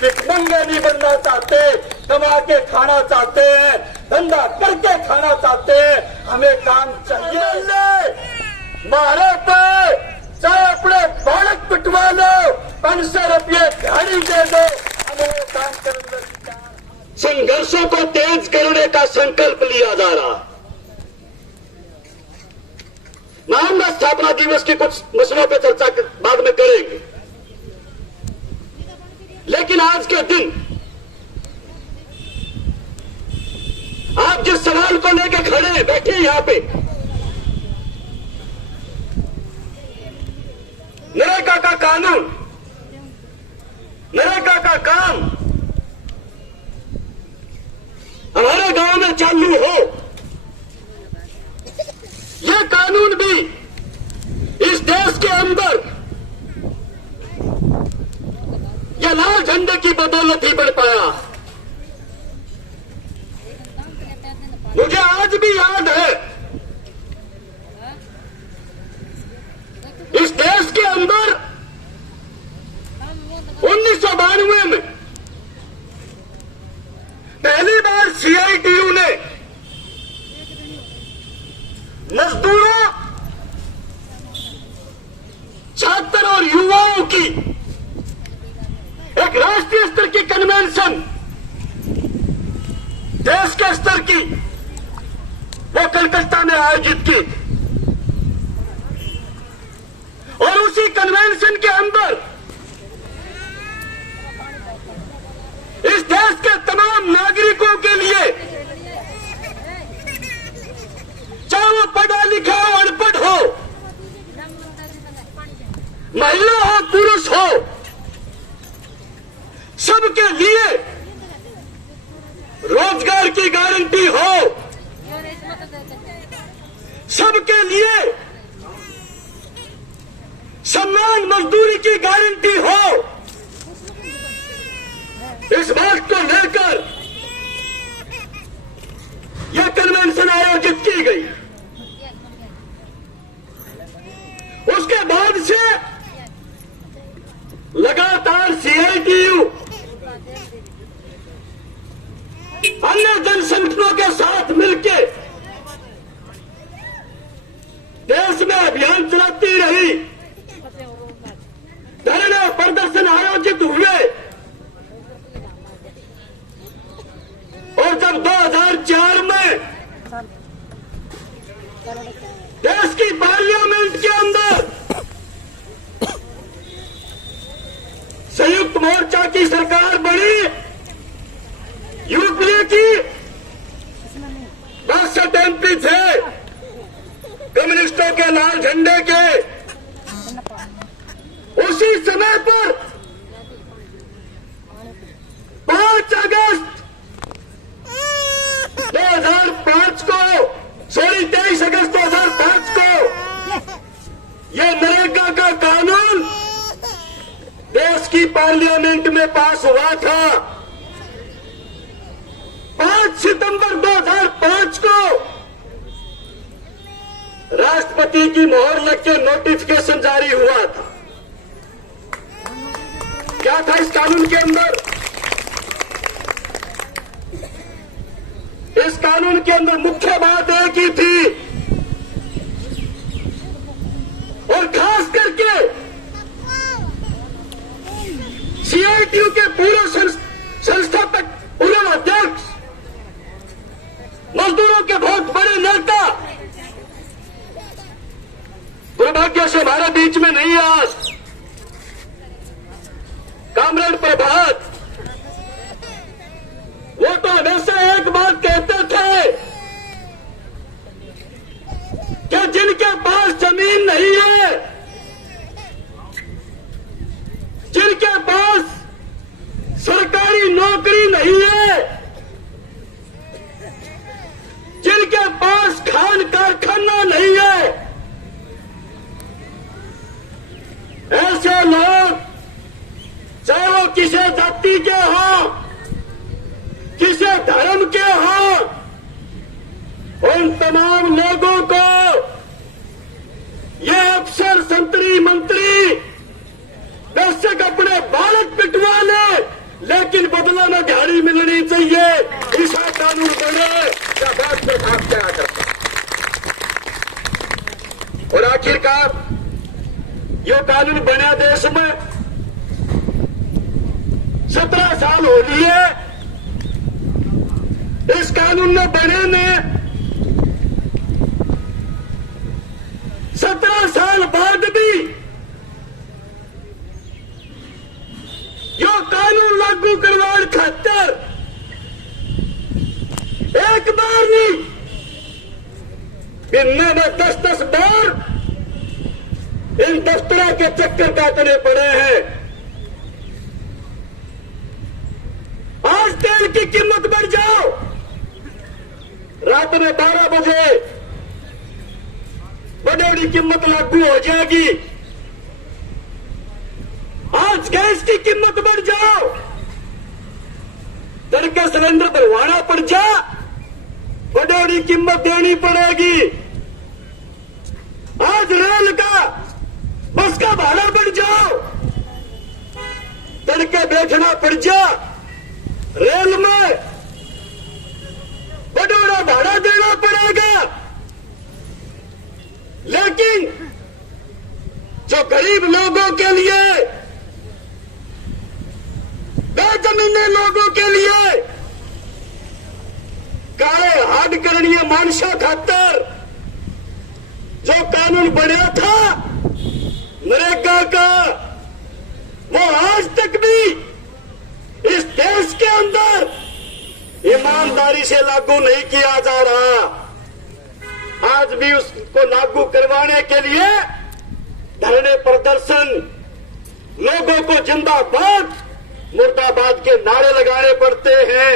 भिखमंगे नहीं बनना चाहते, कमा के खाना चाहते हैं, धंधा करके खाना चाहते हैं। हमें काम चाहिए। मारे पे चाहे अपने बालक पिटवा लो, 500 रुपये गाड़ी दे दो, हमें काम करने। संघर्षों को तेज करने का संकल्प लिया जा रहा। नाम स्थापना दिवस के कुछ मसलों पर चर्चा बाद में करेंगे, लेकिन आज के दिन आप जिस सवाल को लेकर खड़े हैं, बैठे हैं यहां पे, नरेगा का कानून, नरेगा का काम हमारे गांव में चालू हो, यह कानून भी इस देश के अंदर यह लाल झंडे की बदौलत ही बढ़ पाया। मुझे आज भी याद है, इस देश के अंदर 1992 में पहली बार सीआईटीयू ने मजदूरों, छात्र और युवाओं की एक राष्ट्रीय स्तर की कन्वेंशन, देश के स्तर की, वो कलकत्ता में आयोजित की। और उसी कन्वेंशन के अंदर इस देश के तमाम नागरिकों के लिए, चाहे वो पढ़ा लिखा हो, अनपढ़ हो, महिला हो, पुरुष हो, सबके लिए रोजगार की गारंटी हो, सबके लिए सम्मान मजदूरी की गारंटी हो। इस बात को लेकर यह कन्वेंशन आयोजित की गई। उसके बाद से लगातार सीआईटीयू अन्य जन संगठनों के साथ मिलकर देश में अभियान चलाती रही, धरना प्रदर्शन आयोजित हुए। और जब 2004 में देश की पार्लियामेंट के अंदर संयुक्त मोर्चा की सरकार बनी, यूपीए की 62 एमपी थे कम्युनिस्टों के लाल झंडे के, उसी समय पर 5 अगस्त 2005 को, 23 अगस्त 2005 को यह नरेगा का कानून देश की पार्लियामेंट में पास हुआ था। 5 सितंबर 2005 को राष्ट्रपति की मोहर लग के नोटिफिकेशन जारी हुआ था। क्या था इस कानून के अंदर? इस कानून के अंदर मुख्य बात एक ही थी, और खास करके सीआईटीयू के पूर्व संस्थापक, पूर्व अध्यक्ष, मजदूरों के बहुत बड़े नेता दुर्भाग्य से हमारे बीच में नहीं है आज, कामरेड प्रभात, वो तो हमेशा एक बात कहते थे कि जिनके पास जमीन नहीं है, जिनके पास सरकारी नौकरी नहीं है, जिनके पास खान कारखाना नहीं है, ऐसे लोग, चाहे वो किसी जाति के हों, किसी धर्म के हों, उन तमाम लोगों को ये अफसर, संतरी, मंत्री बेशक अपने बालक पिटवा ले, कानून बना देश में 17 साल हो लिए इस कानून ने बने में 17 साल बाद भी यो कानून लागू करवाने खातर एक बार नहीं महीने में 10-10 बार इन दफ्तरों के चक्कर काटने पड़े हैं। आज तेल की कीमत बढ़ जाओ, रात में 12 बजे बड़ी कीमत लागू हो जाएगी। आज गैस की कीमत बढ़ जाओ, तड़के सिलेंडर भरवाना पड़ जा, बड़ी कीमत देनी पड़ेगी। आज रेल का बस का भाड़ा बढ़ जाओ, तड़के बैठना पड़ जा, रेल में बड़ा भाड़ा देना पड़ेगा। लेकिन जो गरीब लोगों के लिए, बेजमीने लोगों के लिए काले हाड करणीय मानसा खातर जो कानून बना था नरेगा का, वो आज तक भी इस देश के अंदर ईमानदारी से लागू नहीं किया जा रहा। आज भी उसको लागू करवाने के लिए धरने प्रदर्शन, लोगों को जिंदाबाद मुर्दाबाद के नारे लगाने पड़ते हैं।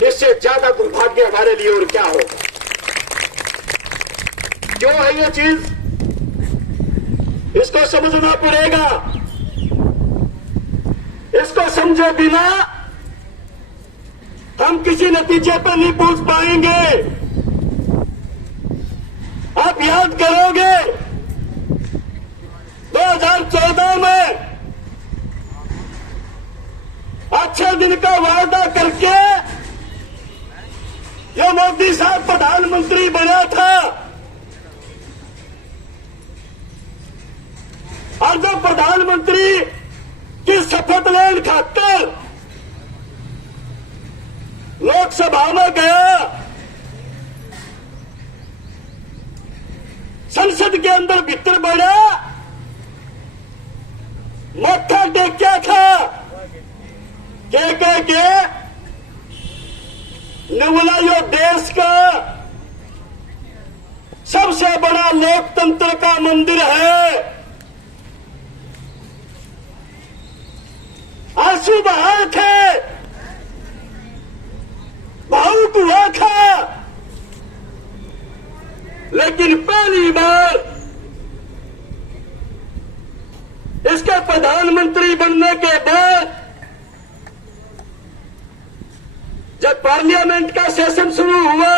इससे ज्यादा दुर्भाग्य हमारे लिए और क्या होगा। क्यों है ये चीज, इसको समझना पड़ेगा। इसको समझे बिना हम किसी नतीजे पर नहीं पहुंच पाएंगे। आप याद करोगे 2014 में अच्छे दिन का वादा करके जो मोदी साहब प्रधानमंत्री बना था, और जो प्रधानमंत्री की शपथ लेने खातर लोकसभा में गया, संसद के अंदर भीतर बढ़ा, माथा टेक्या था के निवला यो देश का सबसे बड़ा लोकतंत्र का मंदिर है। आंसू बहाए थे, भावुक हुआ था, लेकिन पहली बार इसके प्रधानमंत्री बनने के बाद जब पार्लियामेंट का सेशन शुरू हुआ,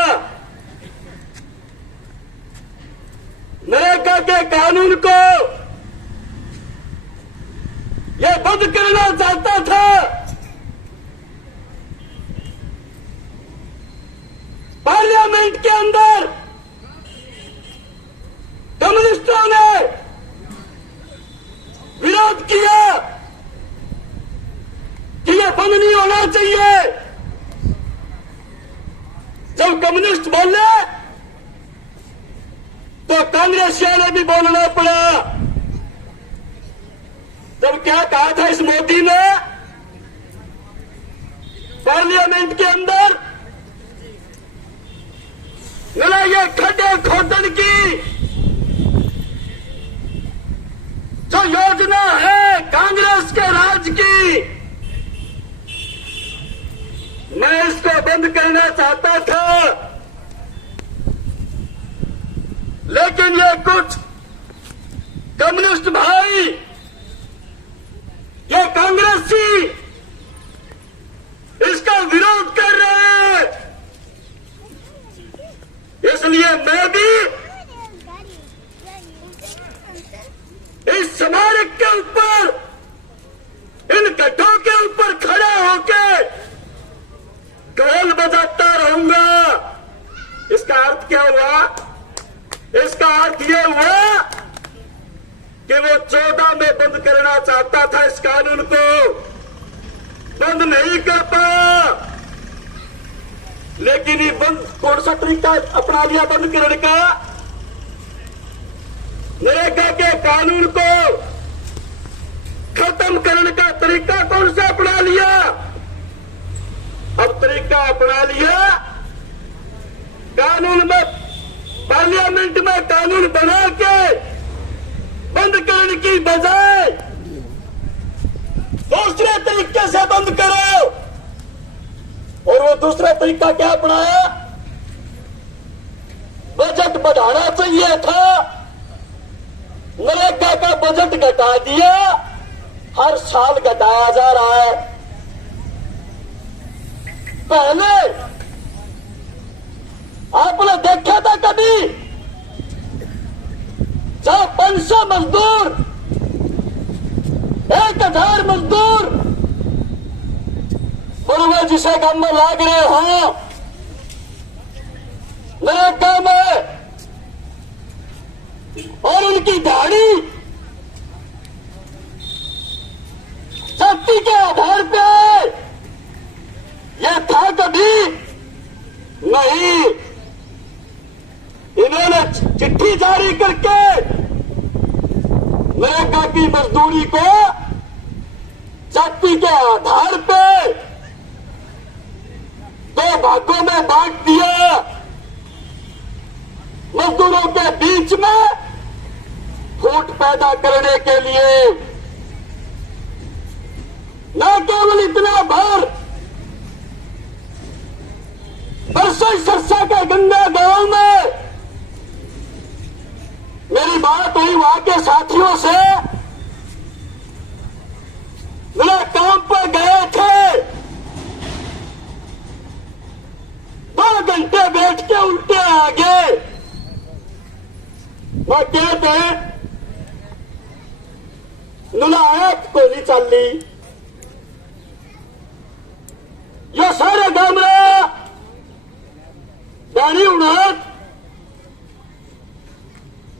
नरेगा के कानून को यह बंद करना चाहता था। पार्लियामेंट के अंदर कम्युनिस्टों ने विरोध किया कि यह बंद नहीं होना चाहिए। जब कम्युनिस्ट बोले तो कांग्रेसियों ने भी बोलना पड़ा। तब क्या कहा था इस मोदी ने पार्लियामेंट के अंदर, बोला ये खड्डे खोदन की जो योजना है कांग्रेस के राज की, मैं इसको बंद करना चाहता था। लेकिन ये कुछ कम्युनिस्ट भाई, ये कांग्रेसी इसका विरोध कर रहे हैं। इसलिए मैं भी इस स्मारक के ऊपर, इन गड्ढों के ऊपर खड़ा होकर ढोल बजाता रहूंगा। इसका अर्थ क्या हुआ? इसका अर्थ यह हुआ कि वो 14 बंद करना चाहता था इस कानून को, बंद नहीं कर पाया। लेकिन ये बंद कौन सा तरीका अपना लिया बंद करने का? नरेगा के कानून को खत्म करने का तरीका कौन सा अपना लिया? अब तरीका अपना लिया कानून में, पार्लियामेंट में कानून बना के बंद करने की बजाय दूसरे तरीके से बंद करो। और वो दूसरा तरीका क्या अपनाया? बजट बढ़ाना चाहिए था, नरेगा का बजट घटा दिया, हर साल घटाया जा रहा है। पहले आपने देखा था कभी जहां 500 मजदूर, 1000 मजदूर पूर्व जिसे काम में लाग रहे हो नरेगा में, और उनकी दाढ़ी जाति के आधार पे यह था कभी नहीं। इन्होंने चिट्ठी जारी करके नरेगा की मजदूरी को जाति के आधार पे 2 भागों में बांट दिया। मजदूरों के बीच में फूट पैदा करने के लिए। न केवल इतना भर, परसों सरसा के गंगा गांव में मेरी बात हुई वहां के साथियों से, मेरा काम पर गए थे, 2 घंटे बैठ के उल्टे आ गए। वो कहते हैं नुलायत को नहीं चल ली, ये सारे गामरा गाड़ी उड़ात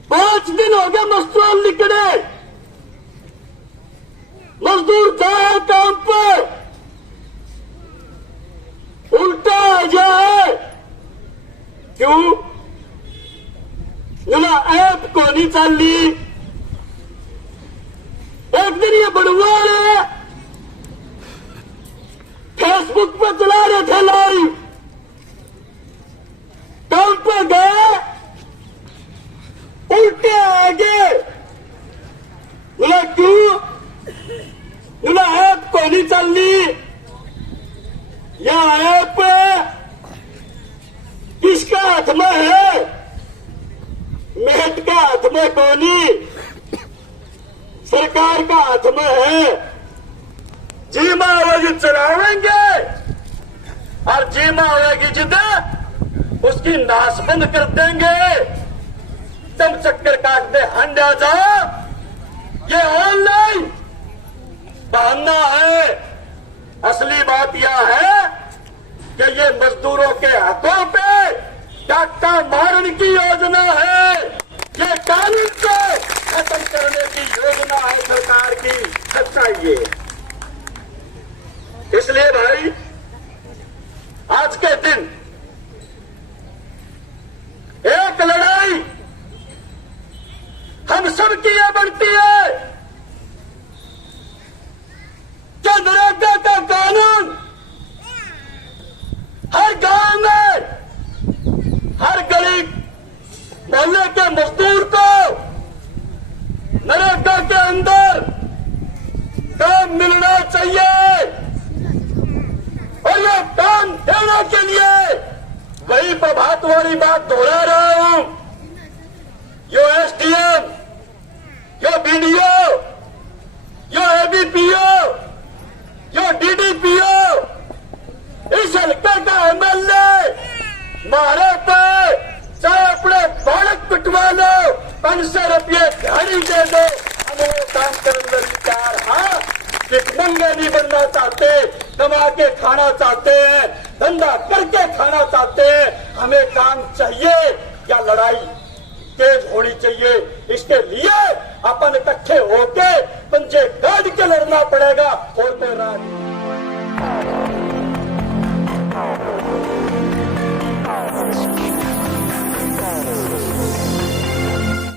5 दिन हो गए मजदूर निकले, मजदूर जाए काम पर उल्टा आ जाए। क्यों? नुला ऐप को नहीं चल ली। एक दिन ये बड़ुआ ने फेसबुक पर चला रहे थे लाइव, काम पर गए, उल्टे आगे। बोला क्यों? बोला ऐप को नहीं चल ली, यह ऐप किसका हाथ में है? मेहट का हाथ में कोनी, सरकार का हाथ में है। जी माँ होगी चलावेंगे, और जी माँ होगी जिद उसकी नाश बंद कर देंगे। तुम चक्कर काटते हंडा जाओ, ये ऑनलाइन बहाना है। असली बात यह है कि ये मजदूरों के हाथों पे डाका मारने की योजना है, ये कानून को खत्म करने की योजना है सरकार की। सच्चाई ये। इसलिए भाई आज के दिन एक लड़ाई हम सब की यह बनती है कि नरेगा का कानून हर गांव में, हर गली मोहल्ले के मजदूर को नरेगा के अंदर काम मिलना चाहिए। और ये काम देने के लिए वही प्रभात वाली बात दोहरा रहा हूं। यो एसडीएम, यो बीडीओ, यो एबीपीओ, यो डीडीपीओ, इस हल्के का एमएलए मारे पे चाहे अपने बालक पिटवा लो, 500 रुपये दिहाड़ी दे दो, हम वो काम करने में तैयार। हाँ, भिखमंगे नहीं बनना चाहते, कमा के खाना चाहते हैं, धंधा करके खाना चाहते हैं। हमें काम चाहिए या लड़ाई तेज होनी चाहिए। इसके लिए अपन इकट्ठे होके